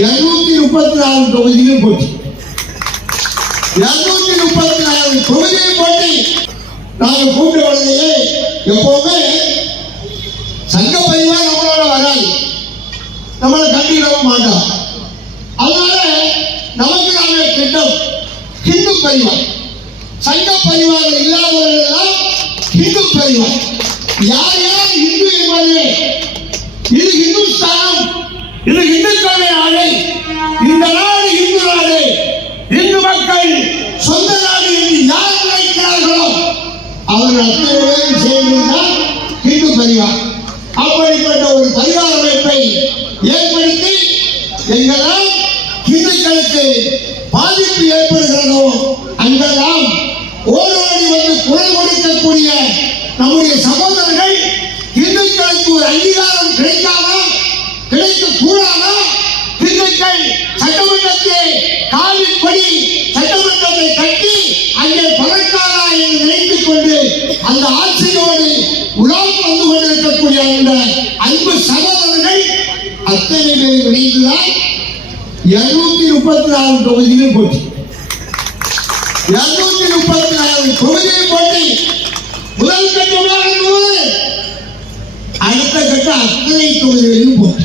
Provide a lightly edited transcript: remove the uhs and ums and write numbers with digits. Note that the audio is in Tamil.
234 தொகுதிகள் போட்டி. 234 தொகுதிகள் போட்டி. நாங்கள் கூட்டு வழங்கையே எப்பவுமே சங்க பரிவார் நம்மளோட வராது, நம்மளை கண்டிடவும் மாட்டோம். அதனால நமக்கு நாம திட்டம் ஹிந்து பரிவார். சங்க பரிவாரம் இல்லாதவர்கள் ஹிந்து பரிவார். யார் யார் இந்து என்பது, இது இந்துஸ்தான், இது இந்துக்களின் நாடு, இந்த நாடு இந்து நாடு, இந்து மக்கள் சொந்த நாடு என்று யார் நினைக்கிறார்களோ அவர்கள் அத்தனை பேரும் சேர்ந்துதான் ஹிந்து பரிவார். அப்படிப்பட்ட ஒரு பரிவார அமைப்பை ஏற்படுத்தி எங்கெல்லாம் இந்துக்களுக்கு பாதிப்பு ஏற்படுகிறதோ அங்கெல்லாம் ஓடோடி வந்து குரல் கொடுக்கக்கூடிய நம்முடைய சகோதரர்கள் இந்துக்களுக்கு ஒரு அங்கீகாரம் கிடைக்காதா, கிடைக்கக்கூடாதா? இந்துக்கள் சட்டமன்றத்தை காலிப்படி சட்டமன்றத்தை கட்டி அங்கே பறக்காதா என்று நினைத்துக் கொண்டு அந்த ஆட்சியோடு உலகம் வந்து கொண்டிருக்கக்கூடிய அந்த அன்பு சகோதரர்கள் அத்தனை பேர் இணைந்துதான் 234 தொகுதிகள் போட்டி. 234 தொகுதிகள் போட்டி. முதல் கட்டமாக அடுத்த கட்ட அத்தனை தொகுதிகளிலும் போட்டி.